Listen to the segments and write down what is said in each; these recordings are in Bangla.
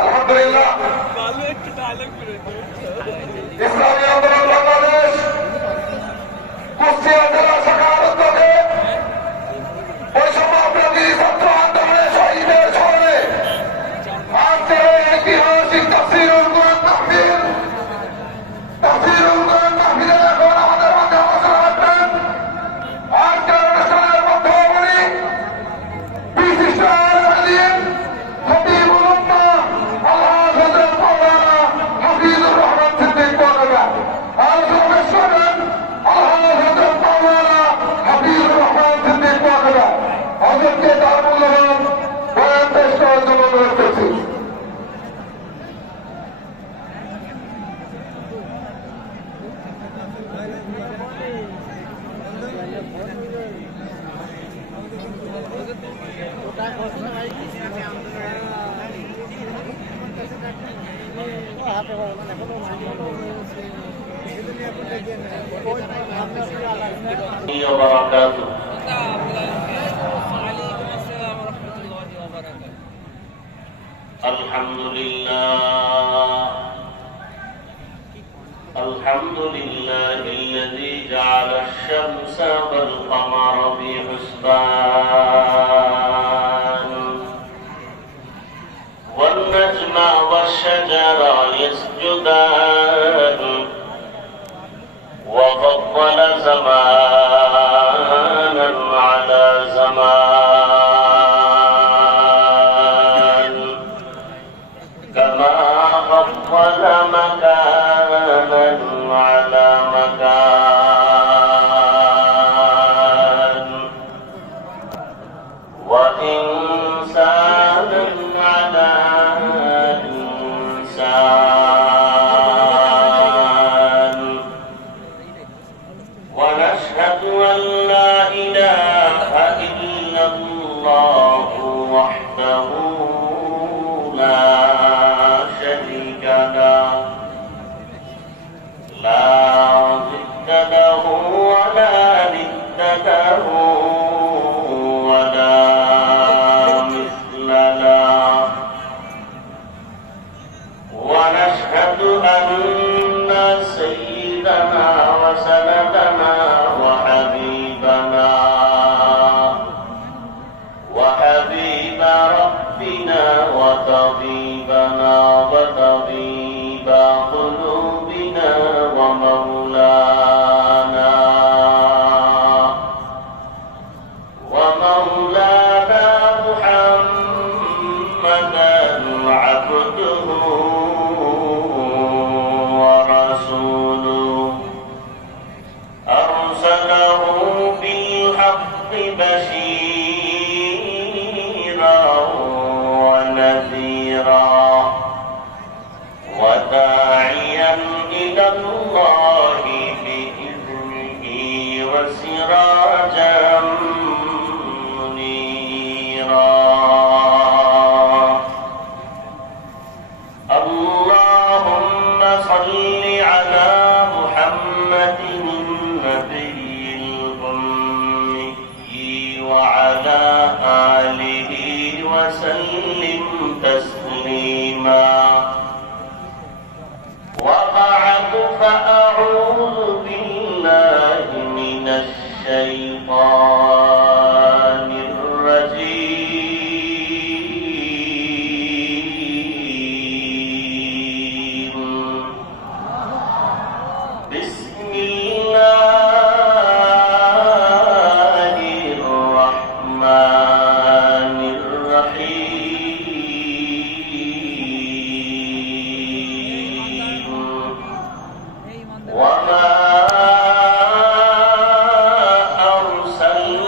আলহামদুলিল্লাহ ইসলামী আন্দোলন বাংলাদেশ কুষ্টিয়া জেলা শাখার উদ্যোগে বৈষম্য বিরোধী ছাত্র আন্দোলনের শহীদের স্মরণে আজকে ঐতিহাসিক তাফসীরুল কুরআন মাহফিল এখন আমাদের মধ্যে আলোচনা রাখবেন। আজকের অনুষ্ঠানের মধ্যমণি বিশিষ্ট আলিম খতিবুল উম্মাহ আলহাজ হযরত মাওলানা হাফিজুর রহমান সিদ্দিক বরকত আলোচনা শুনবেন। আলহাজ হযরত মাওলানা হাফিজুর রহমান সিদ্দিক বরকত হযরতকে তার মূল্যবান বয়ান পেশ করার জন্য অনুরোধ করছি। الحمد لله الذي جعل الشمس والقمر بحسبان والنجم والشجر يسجدان وفضل زمانا على زمان كما فضل مكانا على مكان وإنسانا على إنسان ونشهد أن لا إله إلا الله وحده لا شريك له لا ضد له ولا ند له ولا مثل له ونشهد أن سيدنا وسندنا وحبيب ربنا وطبيبنا وطبيب قلوبنا ومولانا محمدا عبده ورسوله أرسله بالحق بشيرا ونذيرا وداعيا إلى الله بإذنه وسراجا منيرا اللهم صل على محمد النبي الأمي وعلى آله وسلم تسليما وبعد فأعوذ بالله من الشيطان الرجيم بسم الله الرحمن الرحيم وما أرسلنا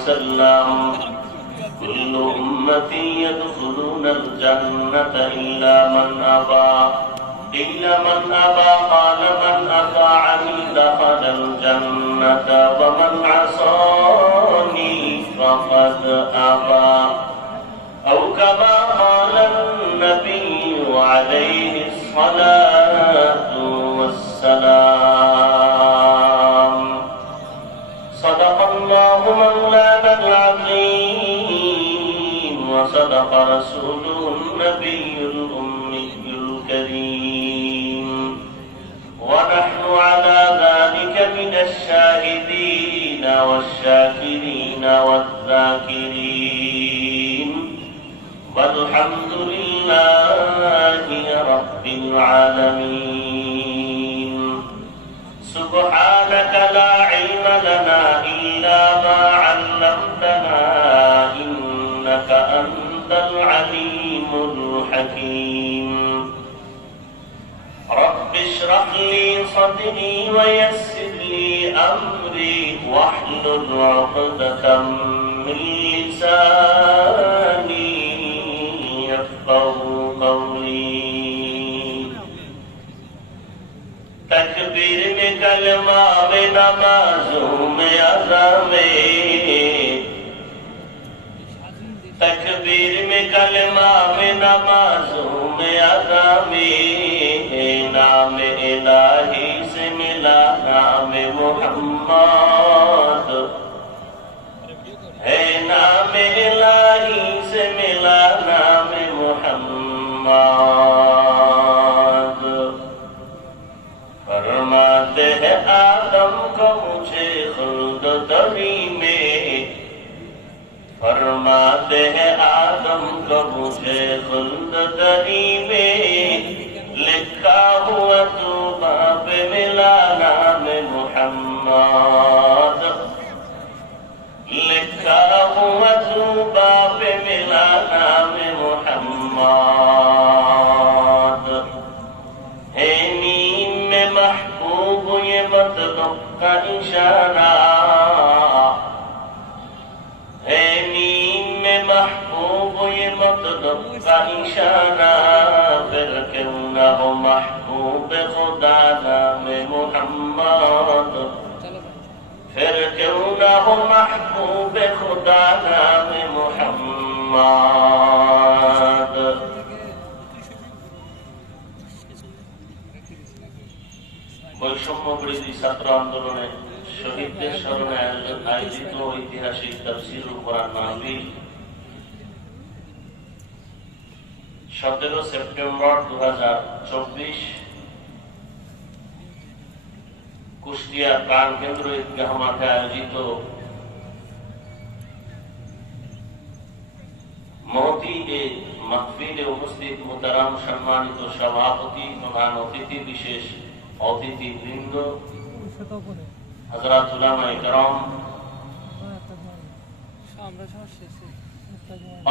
وسلم كل أمتي يدخلون الجنة إلا من أبى قال من أطاعني دخل الجنة ومن عصاني فقد أبى أو كما قال النبي عليه الصلاة والسلام صدق الله مولانا العظيم وصدق رسوله النبي الأمي الكريم ونحن على ذلك من الشاهدين والشاكرين والذاكرين والحمد لله رب العالمين سبحانك لا علم لنا إلا ما علمتنا إنك أنت العليم الحكيم رب اشرح لي صدري ويسر لي أمري واحلل عقدة من لساني يفقهوا قولي تکبیر میں کلمہ میں نمازوں میں اذان میں تکبیر میں کلمہ میں نمازوں میں اذان میں نام الہی سے ملا نام محمد ہے نام الہی سے ملا نام محمد فرماتے ہیں آدم کو مجھے خلد دری میں فرماتے ہیں آدم کو مجھے خلد دری میں لکھا ہوا تو باپ ملا نام محمد لکھا ہوا تو باپ ملا نام محمد ہے نیم میں محبوب یہ مطلب کا اشارہ ہے نیم میں محبوب یہ مطلب کا اشارہ پھر کیوں نہ ہو محبوب خدا نام محمد پھر کیوں نہ ہو محبوب خدا نام محمد বৈষম্য বিরোধী ছাত্র আন্দোলনে শহীদদের স্মরণে আয়োজিত ঐতিহাসিক তাফসীরুল কোরআন মাহফিল 17 সেপ্টেম্বর 2024 কুষ্টিয়া প্রাণকেন্দ্র ঈদগাহ মাঠে আয়োজিত মহতি এ মাহফিলে উপস্থিত মুহতারাম সম্মানিত সভাপতি প্রধান অতিথি বিশেষ অতিথিবৃন্দ হযরত উলামায়ে কেরাম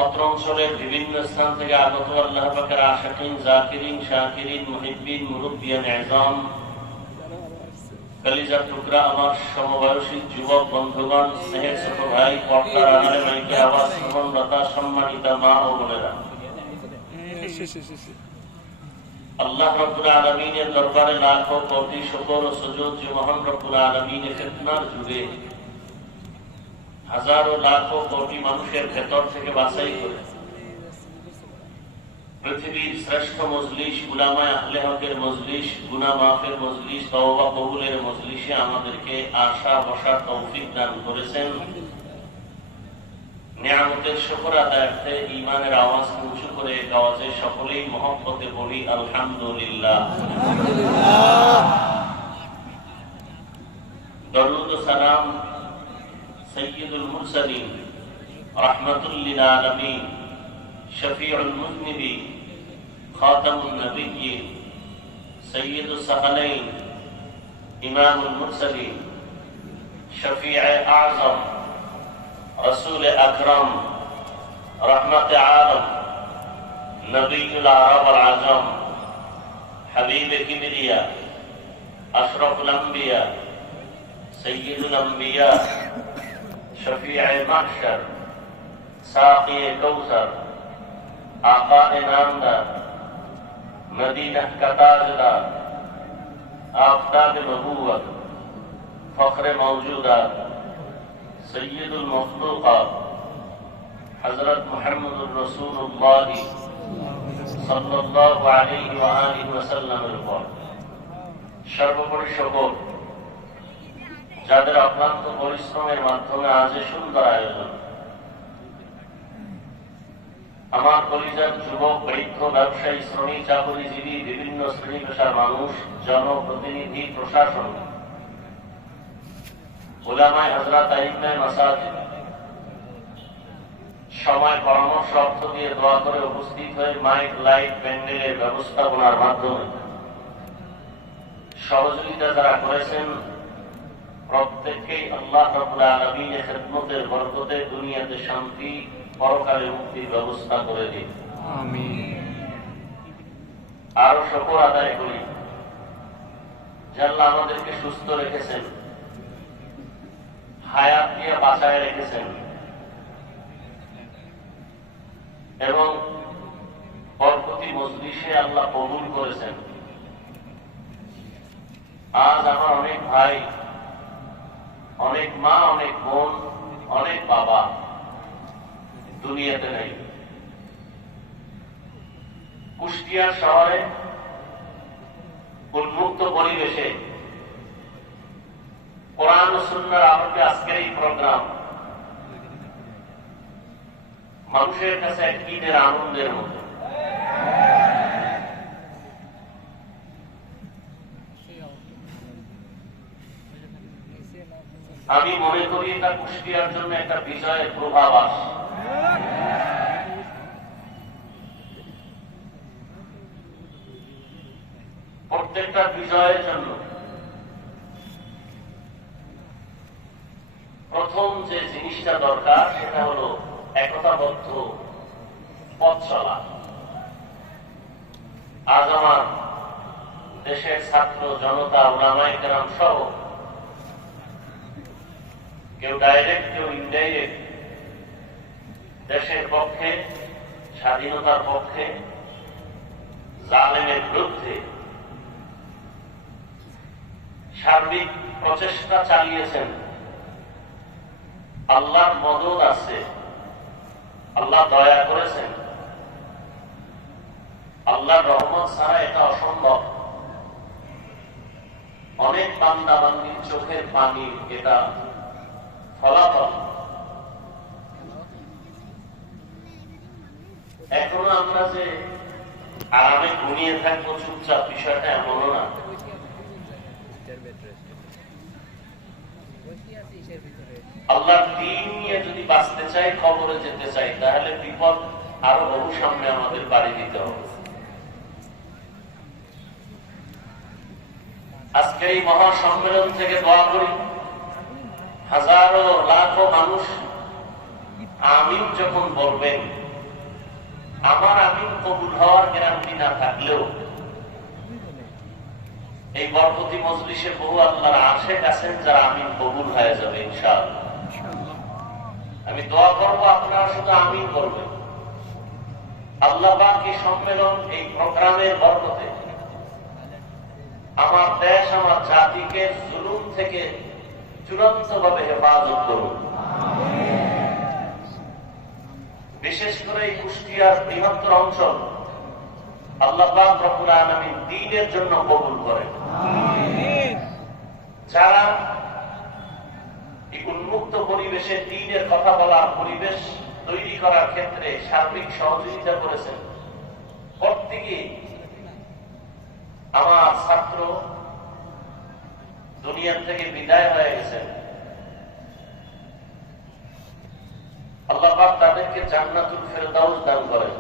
অত্র অঞ্চলের বিভিন্ন স্থান থেকে আগত আল্লাহ পাকের আশিকিন জাকিরিন শাকিরিন মুহিব্বিন মুরব্বিয়ান ইজাম কলিজার টুকরা আমার সমবয়সী যুবক বন্ধুগণ স্নেহের ছোট ভাই পর্দার আড়ালে মাইকের আওয়াজ শ্রবণরতা সম্মানিতা মা ও বোনেরা আল্লাহ রাব্বুল আলামিনের দরবারে লাখো কোটি শুকর ও সুজুদ যে মহান রব্বুল আলামিনের খিদমত জুড়ে হাজারো লাখো কোটি মানুষের ভেতর থেকে বাছাই করে পৃথিবীর শ্রেষ্ঠ মজলিস উলামায়ে আহলে হকের মজলিস গুনাহ মাফের মজলিস তওবা কবুলের মজলিসে আমাদেরকে আসা বসার তৌফিক দান করেছেন। নিয়ামতের শুকর আদায়ার্থে ঈমানের আওয়াজ উঁচু করে আওয়াজে সকলেই মহব্বতে পড়ি আলহামদুলিল্লাহ। দরুদ ও সালাম সাইয়্যিদুল মুরসালিন রাহমাতুল লিল আলামিন শফিউল মুযনিবিন খাতামুন নবিয়্যিন সাইয়্যিদুস সাহালাইন ইমামুল মুরসালিন শফিয়ে আযম रसूल अकरम रहमत आलम नबीउल अरब वल आजम हबीब किबरिया अशरफुल अंबिया सय्यिदुल अंबिया शफीअ महशर, साक़ी कौसर, आका नामदार, मदीना का ताजदार, आफताब नबूवत, फख्र मौजूदात, सय्यदुल मखलूक़ात हज़रत मुहम्मदुर रसूलुल्लाह सल्लल्लाहु अलैहि व आलिहि वसल्लमेর উপর সর্বোপরি শকর, যাদের অক্লান্ত পরিশ্রমের মাধ্যমে আজ সুন্দর আয়োজন। আমার কলিজার যুবক, বৃদ্ধ, ব্যবসায়ী, শ্রমিক, চাকরিজীবী, বিভিন্ন শ্রেণী পেশার মানুষ, জনপ্রতিনিধি, প্রশাসন, উলামায়ে হযরত, আইম্মায়ে মাসাজিদ, সময় পরামর্শ অর্থ দিয়ে দোয়া করে উপস্থিত হয়ে মাইক, লাইট, প্যান্ডেলের ব্যবস্থাপনার মাধ্যমে সহযোগিতা যারা করেছেন, প্রত্যেককেই আল্লাহ রাব্বুল আলামিনের খেদমতের বরকতে দুনিয়াতে শান্তি, পরকালে মুক্তির ব্যবস্থা করে দিন। আমিন। আরো শুকর আদায় করি যে আল্লাহ আমাদেরকে সুস্থ রেখেছেন, হায়াত দিয়ে বাঁচায় রেখেছেন এবং বরকতি মজলিসে আল্লাহ কবুল করেছেন। আজ আমার অনেক ভাই, অনেক মা, অনেক বোন, অনেক বাবা দুনিয়াতে নেই। কুষ্টিয়া শহরে উন্মুক্ত পরিবেশে কোরআন ও সুন্নাহর আলোকে আজকের এই প্রোগ্রাম মানুষের কাছে এক ঈদের আনন্দের মতো। আমি মনে করি এটা কুষ্টিয়ার জন্য একটা বিজয়ের পূর্বাভাস। প্রত্যেকটা বিজয়ের জন্য প্রথম যে জিনিসটা দরকার সেটা হলো একতাবদ্ধ পথ চলা। আজ আমার দেশের ছাত্র জনতা, উলামায়ে কেরাম সহ কেউ ডাইরেক্ট, কেউ ইনডাইরেক্ট দেশের পক্ষে, স্বাধীনতার পক্ষে, জালেমের বিরুদ্ধে সার্বিক প্রচেষ্টা চালিয়েছেন। আল্লাহর মদদ আছে, আল্লাহ দয়া করেছেন, আল্লাহর রহমত ছাড়া এটা অসম্ভব। অনেক বান্দা বান্দির চোখের পানি এটা ফলাফল। এখনো আমরা যে আরামে ঘুমিয়ে থাকবো চুপচাপ, বিষয়টা এমনও না। আল্লাহর দ্বীন নিয়ে যদি বাঁচতে চাই, কবরে যেতে চাই, তাহলে বিপদ আরো বহু সামনে আমাদের বাড়ি দিতে হবে। আজকে এই মহাসম্মেলন থেকে দোয়া করি, হাজারো লাখো মানুষ আমিন যখন বলবেন, আমার আমিন কবুল হওয়ার গ্যারান্টি না থাকলেও এই বরকতি মজলিসে বহু আল্লাহর আশেক আছেন যারা আমিন কবুল হয়ে যাবে ইনশাআল্লাহ। আমি দোয়া করবো, আপনারা শুধু আমিন করবেন। আল্লাহ পাক এই সম্মেলন, এই প্রোগ্রামের বরকতে আমার দেশ, আমার জাতিকে জুলুম থেকে চূড়ান্ত ভাবে হেফাজত করুন। বিশেষ করে এই কুষ্টিয়ার বৃহত্তর অঞ্চল আল্লাহ পাক রব্বুল আলামিন দ্বীনের জন্য কবুল করেন। যারা এই উন্মুক্ত পরিবেশে দ্বীনের কথা বলার পরিবেশ তৈরি করার ক্ষেত্রে সার্বিক সহযোগিতা করেছেন, প্রত্যেকে আমার ছাত্র দুনিয়ার থেকে বিদায় হয়ে গেছেন। আল্লাহ পাক তাদেরকে জান্নাতুল ফেরদাউস দান করেন।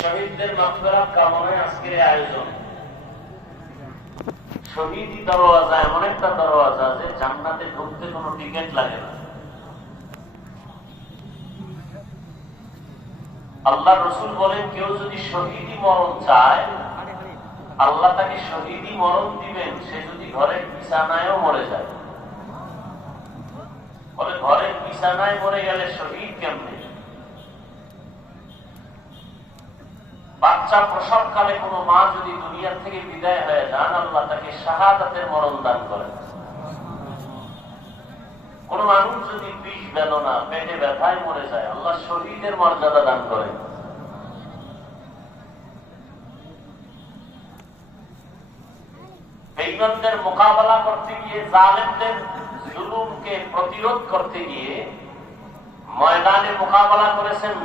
শহীদদের মাগফিরাত কামনায় আজকের আয়োজন। শহীদি দরওয়াজা এমন একটা দরওয়াজা যে জান্নাতে ঢুকতে কোনো টিকিট লাগে না। আল্লাহ রসুল বলেন, কেউ যদি শহীদি মরণ চায় আল্লাহ তাকে শহীদই মরণ দিবেন সে যদি ঘরের বিছানায়ও মরে যায়। বলে ঘরের বিছানায় মরে গেলে শহীদ কেমনে? বাচ্চা প্রসবকালে কোনো মা যদি দুনিয়ার থেকে বিদায় হয়ে যান, আল্লাহ তাকে শাহাদাতের মরণ দান করেন। কোন মানুষ যদি বিষ বেদনা পেটে ব্যথায় মরে যায়, আল্লাহ শহীদের মর্যাদা দান করেন। বেঈমানদের মোকাবেলা করতে গিয়ে, জালেমদের জুলুমকে প্রতিরোধ করতে গিয়ে ময়দানে মোকাবেলা করেছেন,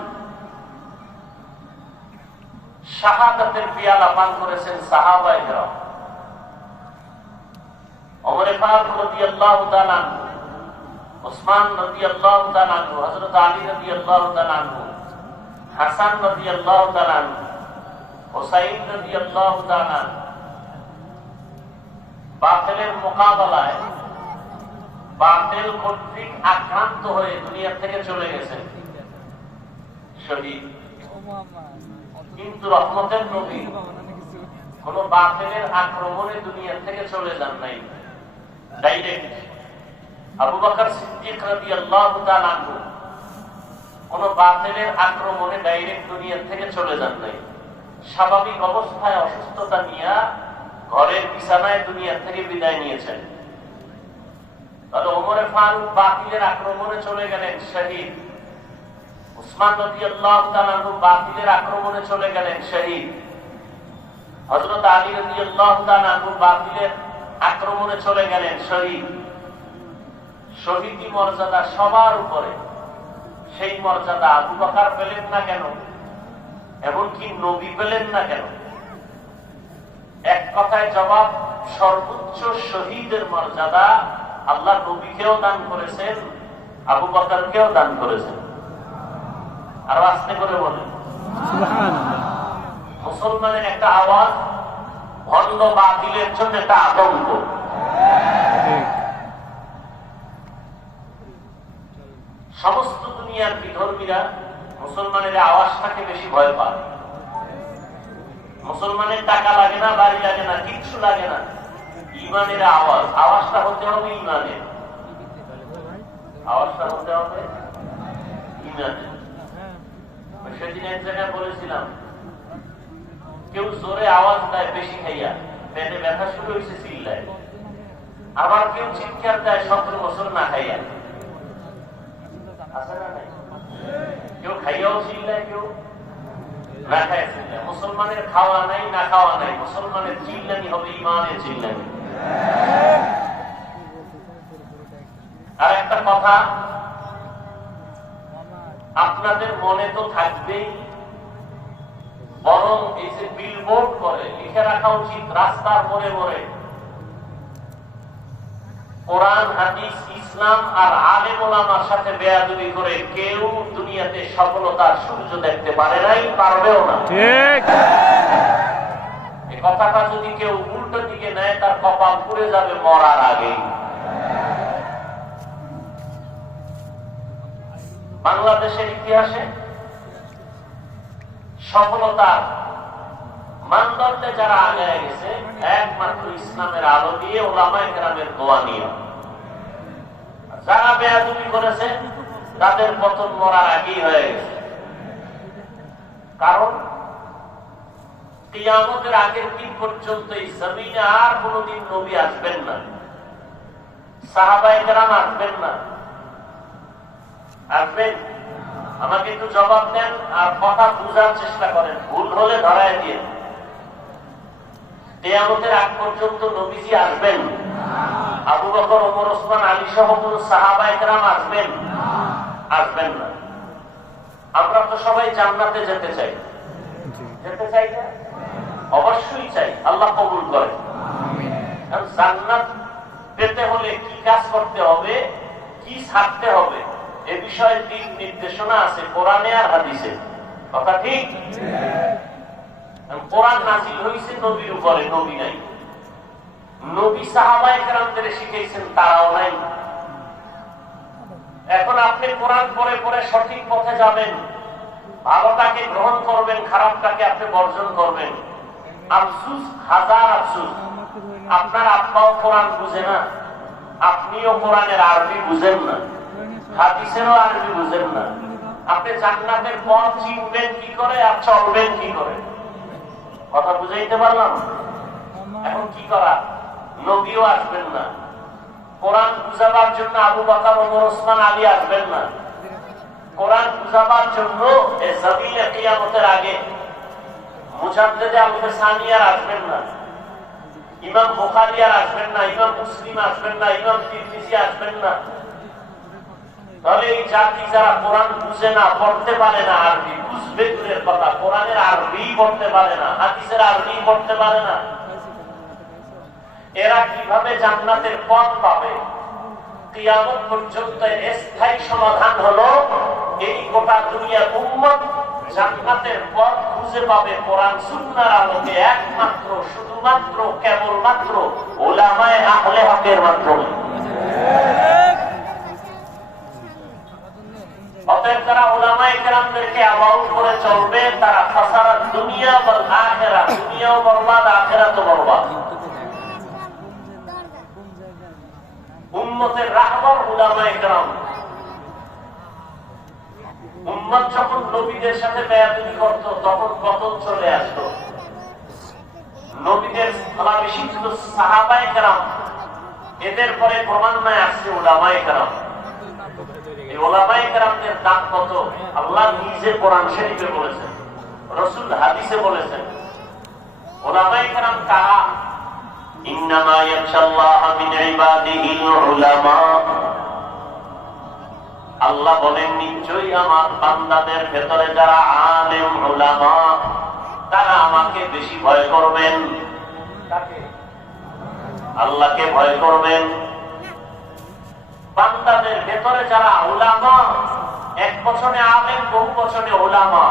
শাহাদাতের পিয়ালা পান করেছেন সাহাবায়ে কেরাম। ওমর ফারুক রাদিয়াল্লাহু তাআলা আনহু, উসমান রাদিয়াল্লাহু তাআলা আনহু, হযরত আলী রাদিয়াল্লাহু তাআলা আনহু, হাসান রাদিয়াল্লাহু তাআলা আনহু, হুসাইন রাদিয়াল্লাহু তাআলা আনহু বাতিলের মোকাবেলায় বাতিল কর্তৃক আক্রান্ত হয়ে দুনিয়া থেকে চলে গেছেন শহীদ। কিন্তু রহমতের নবী কোন বাতিলের আক্রমণে দুনিয়া থেকে চলে যান নাই, ডাইরেক্ট। আবু বকর সিদ্দিক রাদিয়াল্লাহু তাআলা আনহু কোন বাতিলের আক্রমণে ডাইরেক্ট দুনিয়া থেকে চলে যান নাই। স্বাভাবিক অবস্থায় অসুস্থতা নিয়ে ঘরের বিছানায় দুনিয়া থেকে বিদায় নিয়েছেন। তাহলে ওমর ফারুক বাতিলের আক্রমণে চলে গেলেন শহীদ, উসমান রাদিয়াল্লাহু তাআলা আনহু বাতিলের আক্রমণে চলে গেলেন শহীদ, হযরত আলী রাদিয়াল্লাহু তাআলা আনহু বাতিলের আক্রমণে চলে গেলেন শহীদ। শহীদি মর্যাদা সবার উপরে। সেই মর্যাদা আবু বকর পেলেন না কেন? এমনকি নবী পেলেন না কেন? এক কথায় জবাব, সর্বোচ্চ শহীদের মর্যাদা আল্লাহ নবীকেও দান করেছেন, আবু বকরকেও দান করেছেন। আরো আস্তে করে বলেন সুবহানাল্লাহ। মুসলমানের একটা আওয়াজ ভণ্ড বাতিলের জন্য একটা আতঙ্ক। সমস্ত দুনিয়ার বিধর্মীরা মুসলমানের আওয়াজটাকে বেশি ভয় পায়। মুসলমানের টাকা লাগে না, বাড়ি লাগে না, কিচ্ছু লাগে না, ইমানের আওয়াজ। আওয়াজটা হতে হবে ইমানের, আওয়াজটা হতে হবে ইমানের। সেদিন এক জায়গায় বলেছিলাম, কেউ জোরে আওয়াজ দেয় বেশি খাইয়া, পেটে ব্যথা শুরু হয়েছে চিল্লায়। আবার কেউ চিৎকার দেয় 17 বছর না খাইয়া। আছে না নাই? কেউ খাইয়াও চিল্লায়, কেউ না খায় চিল্লায়। মুসলমানের খাওয়া নাই, না খাওয়া নাই, মুসলমানের চিল্লানি হবে ইমানের চিল্লানি। আর একটা কথা আপনাদের মনে তো থাকবেই, বরং এই যে বিলবোর্ড করে লিখে রাখা উচিত রাস্তার মোড়ে মোড়ে, কোরআন, হাদিস, ইসলাম আর আলেম ওলামার সাথে বেয়াদবি করে কেউ দুনিয়াতে সফলতার সূর্য দেখতে পারে নাই, পারবেও না। ঠিক। এই কথাটা যদি কেউ উল্টো দিকে নেয়, তার কপাল পুড়ে যাবে মরার আগেই। বাংলাদেশের ইতিহাসে সফলতার মানদণ্ডে যারা আগে গেছে, একমাত্র ইসলামের আলো দিয়ে, ওলামায়ে কেরামের দোয়া নিয়ে। যারা বেয়াদবি করেছে তাদের পতন মরার আগেই হয়ে গেছে। কারণ কিয়ামতের আগের দিন পর্যন্ত এই জমিনে আর কোনদিন নবী আসবেন না, সাহাবায়ে কেরাম আসবেন না। আসবেন? আমাকে একটু জবাব দেন আর কথা বুঝার চেষ্টা করেন, ভুল হলে ধরায় দিয়ে। কিয়ামতের আগ পর্যন্ত নবীজি আসবেন? আবু বকর, ওমর, ওসমান, আলী সহ কোন সাহাবায়ে কেরাম আসবেন? আসবেন না। আমরা তো সবাই জান্নাতে যেতে চাই, যেতে চাই না? অবশ্যই চাই, আল্লাহ কবুল করে। জান্নাত পেতে হলে কি কাজ করতে হবে, কি ছাড়তে হবে, এ বিষয়ে দিক নির্দেশনা আছে কোরআনে আর হাদিসে। কথা ঠিক? কোরআন নাযিল হয়েছে নবীর উপরে, নবী নাই। নবী সাহাবায়ে কেরামদের শিখাইছেন, তারাও নাই। এখন আপনি কোরআন পড়ে পড়ে সঠিক পথে যাবেন, ভালোটাকে গ্রহণ করবেন, খারাপটাকে আপনি বর্জন করবেন। আফসুস, হাজার আফসুস, আপনার আব্বাও কোরআন বুঝে না, আপনিও কোরআনের আরবি বুঝেন না, হাদিসেরও আরবি বুঝেন না। আপনি জান্নাতের পথ চিনবেন কি করে আর চলবেন কি করে? কথা বুঝাইতে পারলাম? এখন কি করা? নবীও আসবেন না, কোরআন বুঝাবার জন্য আবু বকর, ওমর, ওসমান, আলী আসবেন না, কোরআন বুঝাবার জন্য এই জমিনে কিয়ামতের আগে মুজাদ্দিদে আল-ফিসানি আর আসবেন না, ইমাম বুখারী আর আসবেন না, ইমাম মুসলিম আসবেন না, ইমাম তিরমিজি আসবেন না। তাহলে এই জাতি যারা কোরআন বুঝে না, পড়তে পারে না, আরবি বুঝবে দূরের কথা, কোরআনের আরবি পড়তে পারে না, হাদিসের আরবি পড়তে পারে না, এরা কিভাবে জান্নাতের পথ পাবে? কিয়ামত পর্যন্ত স্থায়ী সমাধান হলো এই গোটা দুনিয়ার উম্মত জান্নাতের পথ খুঁজে পাবে কোরআন সুন্নাহর আলোকে, একমাত্র শুধুমাত্র কেবলমাত্র উলামায়ে আহলে হকের মাধ্যমে। অতএব তারা উলামায়ে কেরামদেরকে আবাউল করে চলবে, তারা খাসারাত দুনিয়া ওয়াল আখিরাহ, দুনিয়াও বরবাদ, আখিরাতও বরবাদ। উম্মতের রাহবার উলামায়ে কেরাম। উম্মত যখন নবীদের সাথে বেয়াদবি করত তখন পতন চলে আসতো। নবীদের স্থলাভিষি ছিল সাহাবায়ে কেরাম, এদের পরে ক্রমান্বয়ে আসছে উলামায়ে কেরাম। এই উলামায়ে কেরামদের দাম কত? আল্লাহ নিজে কোরআন শরীফে বলেছেন, রাসূল হাদিসে বলেছেন। উলামায়ে কেরাম কারা? ইন্নামা ইয়াখশাল্লাহা মিন ইবাদিহিল উলামা। আল্লাহ বলেন নিশ্চয়ই আমার বান্দাদের ভেতরে যারা আলেম উলামা তারা আমাকে বেশি ভয় করবেন। কাকে? আল্লাহকে ভয় করবেন। বান্দাদের ভেতরে যারা উলামা, এক বচনে আলেম, বহু বচনে উলামা,